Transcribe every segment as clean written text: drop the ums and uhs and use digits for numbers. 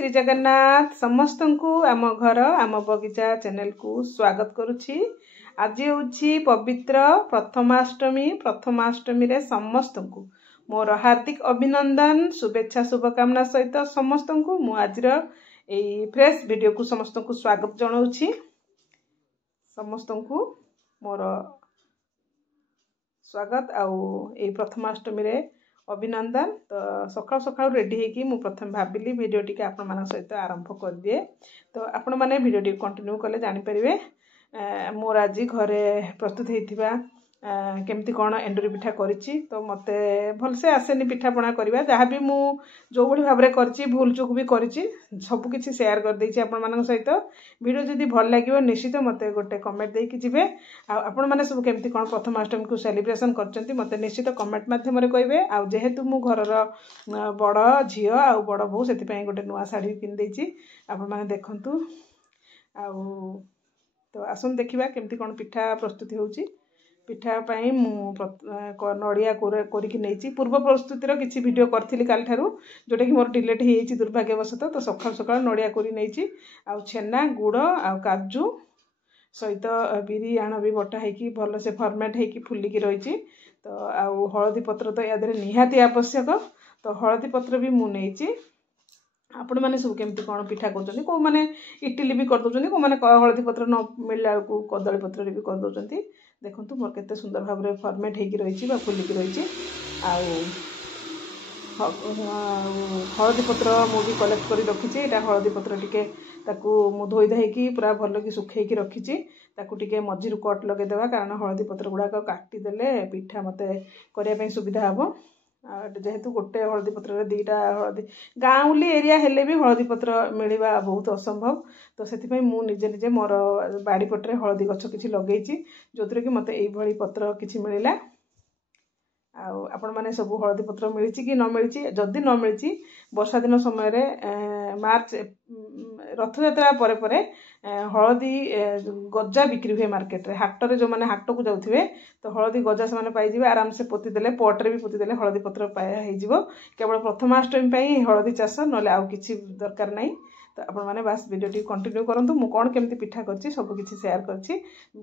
श्री जगन्नाथ समस्त को आम घर आम बगीचा चैनल को स्वागत करुछि। आज हूँ पवित्र प्रथमाष्टमी रे समस्त को मोर हार्दिक अभिनंदन शुभेच्छा शुभकामना सहित समस्त को मु आज फ्रेश वीडियो को समस्त को स्वागत जनाऊँगी। समस्त को मोर स्वागत आउ प्रथमाष्टमी रे अभिनंदन। तो सकाल सकाल रेडी होगी मु प्रथम भाविली वीडियो टी आपण मान सहित आरंभ कर दिए। तो आपण मैंने वीडियो टी कंटिन्यू कले जानीपर मोर आज घरे प्रस्तुत होता केमती कौन एंडुरी पिठा करिछि। तो मते भलसे आसेनी पिठापणा करवा जहाँ भी मु जो भाई भाव में कर भूल चूक भी करिछि सब किछि शेयर कर देछि आपण मान सहित। वीडियो जदि भल लगे निश्चित मते गोटे कमेंट देकी जिवे। आपण माने सब केमती कौन प्रथमाष्टमी को सेलिब्रेशन करछंती मते निश्चित कमेंट माध्यम रे कहबे। आ जेहेतु मु घरर बड़ झियो आ बड़ बो सेति पई गोटे नुआ साड़ी किन देछि आपण माने देखंतु। आ तो आसन देखिबा केमती कौन पिठा प्रस्तुति होउछि। पिठा पाई मु नड़िया कोरिकी नहीं पूर्व प्रस्तुतिर किसी वीडियो करी काल ठारू जोटा कि मोर डिलेट हो दुर्भाग्यवशत। तो सकाल सकाल नड़िया कोरी नहीं आउ छेना गुड़ आ काजू सहित बिरी आण भी बटा होगी भल से फर्मेट होगी फुलिकी रही। तो आउ हलदी पत्र तो या निहाती आवश्यक। तो हलदी पत्र भी मु नहीं आपण मैंने सब केमती कौन पिठा कर कौ मैंने इटिली भी करदे कौ मैंने हलदी पत्र न मिलला को कदली पत्र भी करदे। देखो मोर केते सुंदर भाव में फर्मेट होगी रही फुलिकी रही। हलदी पत्र मुझे कलेक्ट कर रखी हलदी पत्र टिके मु धोई धाई पूरा भल कि सुखेकी रखी टे मझी कट लगेदेवा कारण हलदी पत्र गुड़ाक काटिदेले पिठा मत करने सुविधा हम। जेहेतु गोटे हलदी पत्र दीटा हलदी गाँवली एरिया हेले भी हलदी पत्र मिलवा बहुत असंभव। तो से मु निजे निजे मोर बाड़ी पटरे हलदी गछ किछि लगेइछि जो कि मते एई भली पत्र किछि मिलिला। आपण माने सब हलदी पत्र मिली कि न मिली जदि न मिली वर्षा दिन समय रे मार्च रथ यात्रा परे परे हलदी गजा बिक्री हुए मार्केट रे हाट रे जो माने हाट को जाउथिबे तो हलदी गजा से माने पाई जिवे आराम से पोती देले पटरे भी पोती देले हलदी पत्र पाया हे जिवो। केवल प्रथमाष्टमी पई हलदी चाष नले आउ किछि दरकार नाही। तो आपण माने बस वीडियो टी कंटिन्यू करंतु मु कोन केमती पिठा करछि सब किछि शेयर करछि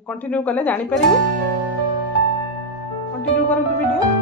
कंटिन्यू कले जानि परिबे। कंटिन्यू करंतु वीडियो।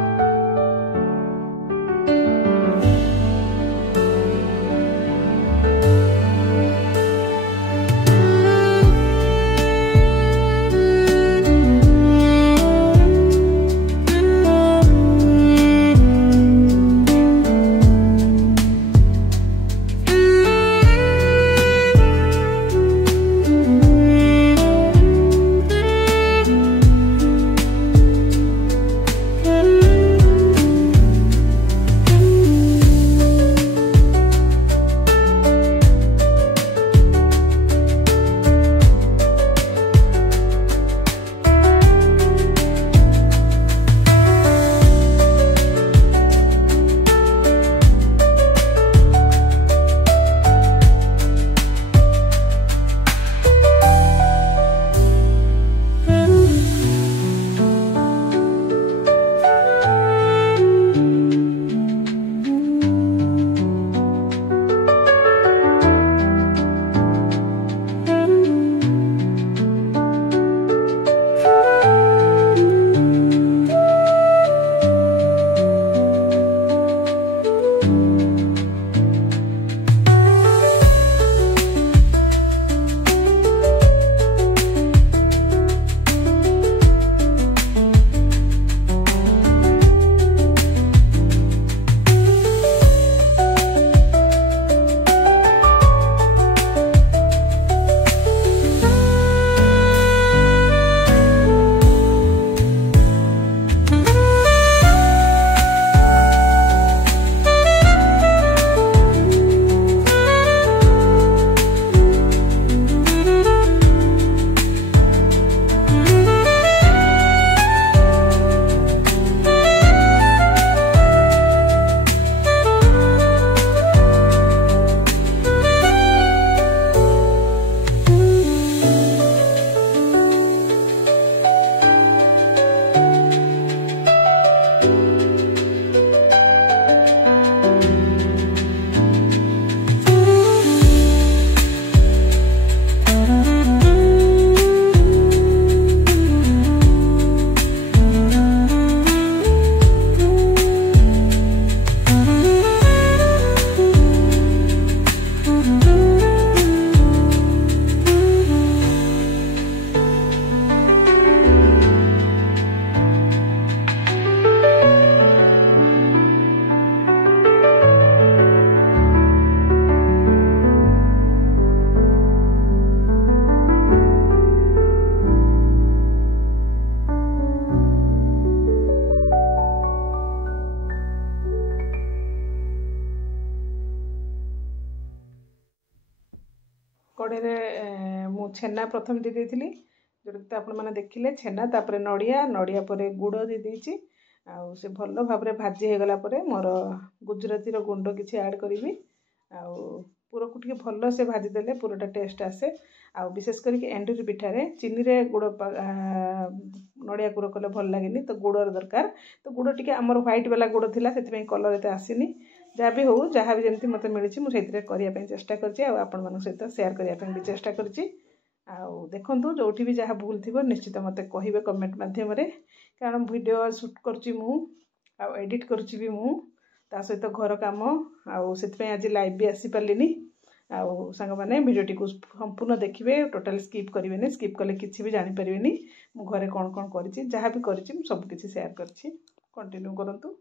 कड़े मु छेना प्रथम दे देइथिली जोटा कि आपण माने देखिले छेना तापर नड़िया पर गुड़ दे देइछि आउ से भल भाबरे भाजी हे गला परे मोर गुजराती रो गुंड किछि ऐड करिवि आउ पूरा को भल से भाजी देले पूराटा टेस्ट आसे आउ विशेष करके एंडुरी पिठारे चीनी रे गुड़ नड़िया गुड़ कले भल लागेनी तो गुड़ दरकार तो गुड़ टिके आमर व्हाइट वाला गुड़ थिला सेति कलर एते आसीनी जहाँ भी हो जहाँ भी जमती मत मिली मुझे करने चेष्टा कर सहित सेयार करने भी चेष्टा कर देखु जो भी जहाँ भूल थी निश्चित मत कहे कमेंट मध्यम कारण वीडियो शूट कर एडिट करुच्ची भी ता सहित घर कम आए आज लाइव भी आसी पार्ली आउ सांग मैंने भिडियोटी को संपूर्ण देखिए टोटाल स्किप करेंगे स्किप कले किसी भी जानीपर मु घरे कौन कौन कर जहाँ भी कर सब किसी सेयार कर कंटिन्यू करंतु।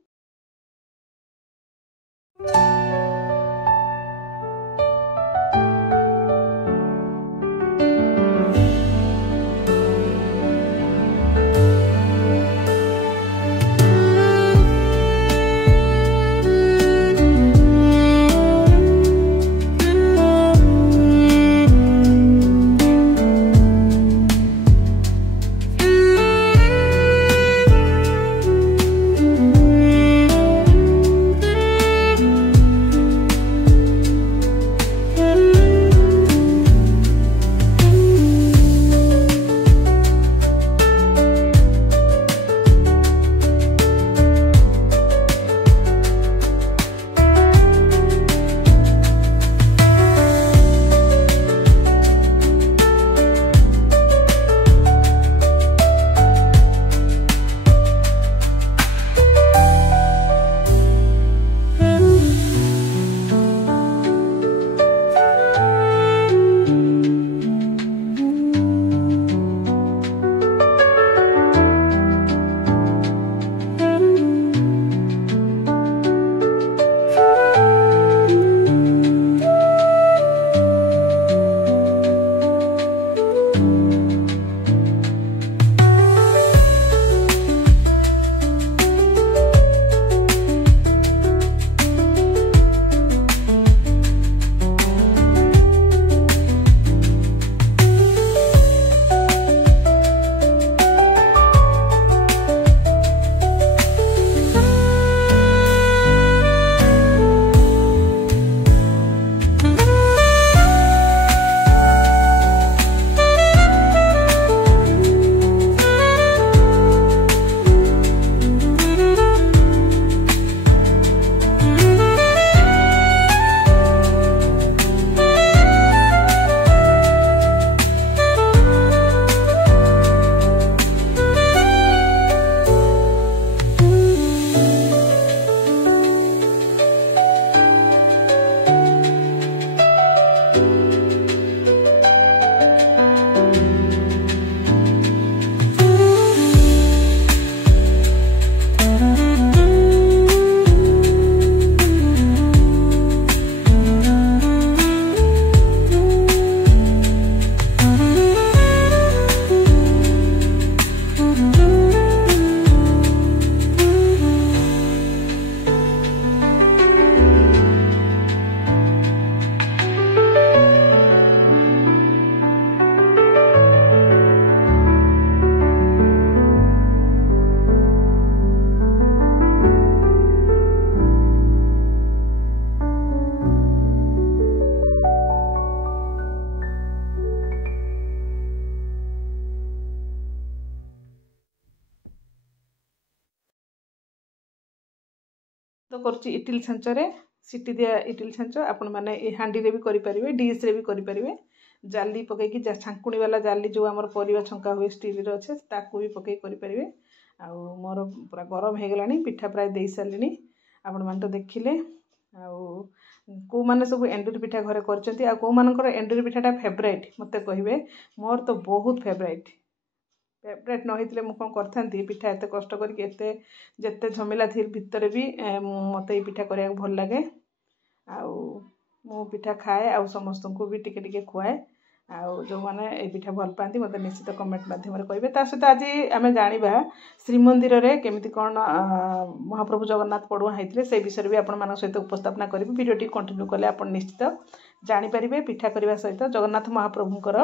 तो करुच्ची इटिल छांचरे सीटी दिया इटिल छांच आपण मैंने हांडी रे भी करें डिश रे भी करें जाली पकईकि छांकुणी वाला जाली जो आम परिवा छंका हुए स्टील अच्छे ताकू भी पकई करें आउ मोर पूरा गरम हो गला पिठा प्राय दे सारे आपण मैंने तो देखिले कौ मैंने सब एंडुरी पिठा घरे कर कौ मानकर एंडुरी पिठाटा फेवरेट मत कहे मोर तो बहुत फेवरेट फेवरेट नई मुझे कौन पिठा एत कष्ट करते जिते झमेला थी भितर भी मत ये पिठा करा भल लगे मु पिठा खाए आ समस्त को भी टिके टिके खुआए जो मैंने ये पिठा भल पाती मत निश्चित कमेंट मध्यम कहे सहित आज आम जाना श्रीमंदिर में केमी कौन महाप्रभु जगन्नाथ पड़ुआ होते से विषय भी आपण सहित उपस्थापना करी भिडियो कंटिन्यू कले आप निश्चित जानीपारे पिठा करने सहित जगन्नाथ महाप्रभुंर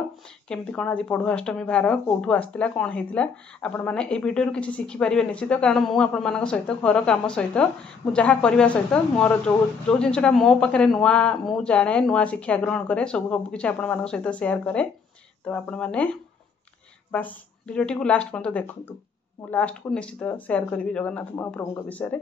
केमती कौन आज पढ़ुआष्टमी भार कौटू आसला कौन होता आपण मैंने ये भिडियो किसी शिखिपारे निश्चित कारण मुझे सहित घर कम सहित मुझा करने सहित मोर जो जो जिनसा मो पाखे नुआ मु जाने नुआ शिक्षा ग्रहण करे सबकि आपण सहित सेयार करे। तो आपण मैंने बस भिडियोटी को लास्ट पर्यंत देखूँ मु लास्ट को निश्चित सेयार करी जगन्नाथ महाप्रभु विषय में।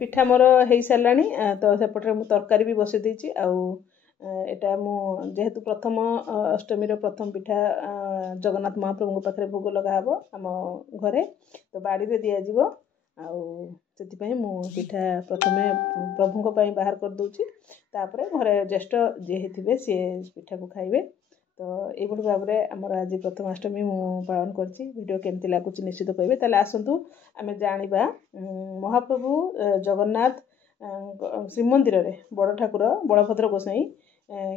पिठा मोर हो साराणी तो सेपटे मुझे तरकारी भी बसई देती आटा जेहेतु प्रथम अष्टमी प्रथम पिठा जगन्नाथ महाप्रभु पाखे भोग लगाब आम घरे तो बाड़ी में दिज्व आपाई मु पिठा प्रथम प्रभु बाहर कर दूची तापर घरे ज्येष्ठ जी थे सी पिठा को खाइबे। तो ये भाव में आमर आज प्रथमाष्टमी मु पालन करछि। वीडियो केमती लगुच निश्चित कहे ताले आसतु आमे जानिबा महाप्रभु जगन्नाथ श्रीमंदिर रे बड़ ठाकुर बलभद्र गोसाई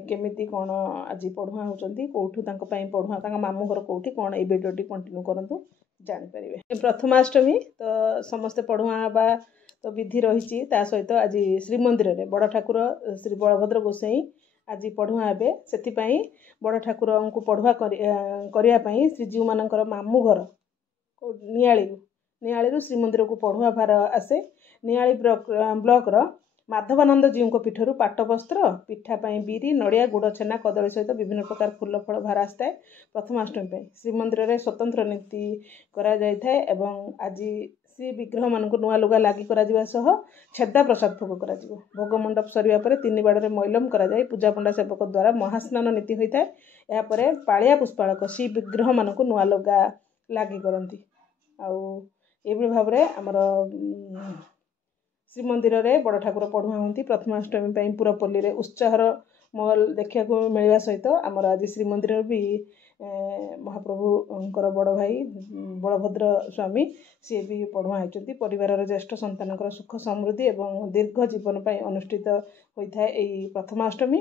केमिति कौन आज पढ़ुआ होचंती कोठू तांको पई पढ़ुआ तांका मामू घर कोठी कौन ए वीडियोटी कंटिन्यू करंतु जानि परिबे। प्रथमाष्टमी तो समस्त पढ़ुआ बा तो विधि रही सहित आज श्रीमंदिर रे बड़ ठाकुर श्री बलभद्र गोसाई आज पढ़ुआ हे से बड़ ठाकुर को पढ़ुआ करने श्रीजीव मानकर मामू घर नियाली श्रीमंदिर को पढ़ुआ भार आसे। नियाली ब्लॉक माधवानंद जीव को पीठर पाटवस्त्र पिठापाई बिरी नड़िया गुड़ छेना कदली सहित विभिन्न प्रकार फूल फल भार आए। प्रथमाष्टमी श्रीमंदिर में स्वतंत्र नीति करा जाय थाए एवं आज श्री विग्रह मान नुआ लुगा लगी सह छेदा प्रसाद भोग कर भोग मंडप सरिया पर 3 बाड़े मैलम करा जाय पूजा पंडा सेवक द्वारा महास्नान नीति होता है। यापर पालिया पुष्पाड़क श्री विग्रह मान नुआ लुगा ଲାଗି କରନ୍ତି। ଆଉ ଏଇଭଳି ଭାବରେ ଆମର ଶ୍ରୀମନ୍ଦିରରେ ବଡ଼ ଠାକୁର ପଢ଼ୁଆଁ ହୁଅନ୍ତି। ପ୍ରଥମାଷ୍ଟମୀ ପାଇଁ ପୁରପଲ୍ଲୀରେ ଉତ୍ସାହର ମହଲ ଦେଖିବାକୁ ମିଳିବା ସହିତ ଆମର ଆଜି ଶ୍ରୀମନ୍ଦିରରେ ବି ମହାପ୍ରଭୁଙ୍କର ବଡ଼ ଭାଇ ବଳଭଦ୍ର ସ୍ୱାମୀ ସିଏ ବି ପଢ଼ୁଆଁ ହେଇଛନ୍ତି। ପରିବାରର ଜ୍ୟେଷ୍ଠ ସନ୍ତାନଙ୍କର ସୁଖ ସମୃଦ୍ଧି ଏବଂ ଦୀର୍ଘ ଜୀବନ ପାଇଁ ଅନୁଷ୍ଠିତ ହୋଇଥାଏ ଏହି ପ୍ରଥମାଷ୍ଟମୀ।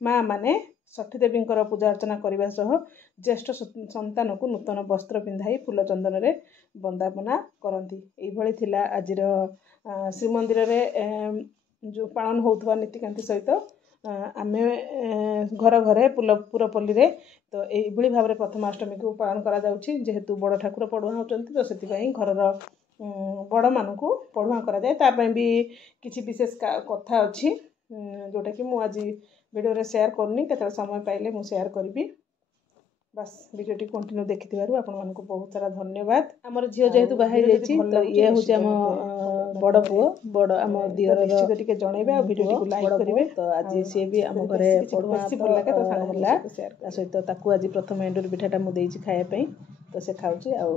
ମା' ମାନେ ଷଠୀ ଦେବୀଙ୍କର ପୂଜା ଅର୍ଚ୍ଚନା କରିବା ସହ ଜ୍ୟେଷ୍ଠ ସନ୍ତାନକୁ ନୂତନ ବସ୍ତ୍ର ପିନ୍ଧାଇ ଫୁଲ ଚନ୍ଦନରେ ବନ୍ଦାପନା କରନ୍ତି। ଏଇଭଳି ଥିଲା ଆଜିର ଶ୍ରୀମନ୍ଦିରରେ ଯେଉଁ ପାଳନ ହେଉଥିବା ନୀତିକାନ୍ତି ସହିତ ଆମେ ଘର ଘରେ ପୁରପଲ୍ଲୀରେ ତ ଏଇଭଳି ଭାବରେ ପ୍ରଥମାଷ୍ଟମୀକୁ ପାଳନ କରାଯାଉଛି। ଯେହେତୁ ବଡ଼ ଠାକୁର ପଢ଼ୁଆଁ ହେଉଛନ୍ତି ତ ସେଥିପାଇଁ ଘରର ବଡ଼ମାନଙ୍କୁ ପଢ଼ୁଆଁ କରାଯାଏ। ତା ପାଇଁ ବି କିଛି ବିଶେଷ କଥା ଅଛି ଯେଉଁଟାକି ମୁଁ ଆଜି ଭିଡ଼ିଓରେ ସେୟାର କରୁନି, କେତେବେଳେ ସମୟ ପାଇଲେ ମୁଁ ସେୟାର କରିବି। ବାସ୍ ଭିଡ଼ିଓଟି କଣ୍ଟିନ୍ୟୁ ଦେଖିଥିବାରୁ ଆପଣମାନଙ୍କୁ ବହୁତ ସାରା ଧନ୍ୟବାଦ। ଆମର ଝିଅ ଯେହେତୁ ବାହା ହେଇଯାଇଛି ତ ଇଏ ହେଉଛି ଆମ ବଡ଼ ପୁଅ, ବଡ଼ ଆମ ଦିଅର ନିଶ୍ଚିତ ଟିକେ ଜଣେଇବେ ଆଉ ଭିଡ଼ିଓଟିକୁ ଲାଇକ୍ କରିବେ। ତ ଆଜି ସିଏ ବି ଆମ ଘରେ ପଢ଼ୁଆଁ ହେଲା ତା ସହିତ ତାକୁ ଆଜି ପ୍ରଥମ ଏଣ୍ଡୁରି ପିଠାଟା ମୁଁ ଦେଇଛି ଖାଇବା ପାଇଁ। ତ ସେ ଖାଉଛି ଆଉ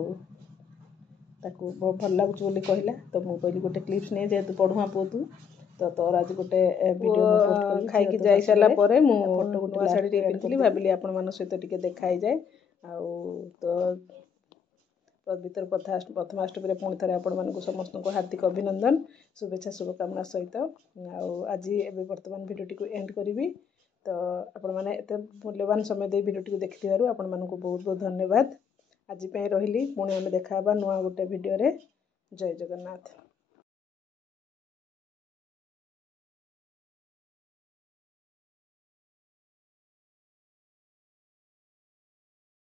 ତାକୁ ଭଲ ଲାଗୁଛି ବୋଲି କହିଲା। ତ ମୁଁ କହିଲି ଗୋଟେ କ୍ଲିପ୍ସ ନେଇ ଯେହେତୁ ପଢ଼ୁଆଁ ପୁଅ ତୁ ତ ତୋର ଆଜି ଗୋଟେ ଭିଡ଼ିଓ ଖାଇକି ଯାଇସାରିଲା ପରେ ମୁଁ ନୂଆ ଶାଢ଼ୀ ଟିକେ ପିନ୍ଧିଥିଲି, ଭାବିଲି ଆପଣମାନଙ୍କ ସହିତ ଟିକେ ଦେଖା ହେଇଯାଏ। ଆଉ ତ ପବିତ୍ର ପ୍ରଥମାଷ୍ଟମୀରେ ପୁଣି ଥରେ ଆପଣମାନଙ୍କୁ ସମସ୍ତଙ୍କୁ ହାର୍ଦ୍ଦିକ ଅଭିନନ୍ଦନ, ଶୁଭେଚ୍ଛା ଶୁଭକାମନା ସହିତ। ଆଉ ଆଜି ଏବେ ବର୍ତ୍ତମାନ ଭିଡ଼ିଓଟିକୁ ଏଣ୍ଡ କରିବି। ତ ଆପଣମାନେ ଏତେ ମୂଲ୍ୟବାନ ସମୟ ଦେଇ ଭିଡ଼ିଓଟିକୁ ଦେଖିଥିବାରୁ ଆପଣମାନଙ୍କୁ ବହୁତ ବହୁତ ଧନ୍ୟବାଦ। ଆଜି ପାଇଁ ରହିଲି, ପୁଣି ଆମେ ଦେଖା ହେବା ନୂଆ ଗୋଟେ ଭିଡ଼ିଓରେ। ଜୟ ଜଗନ୍ନାଥ।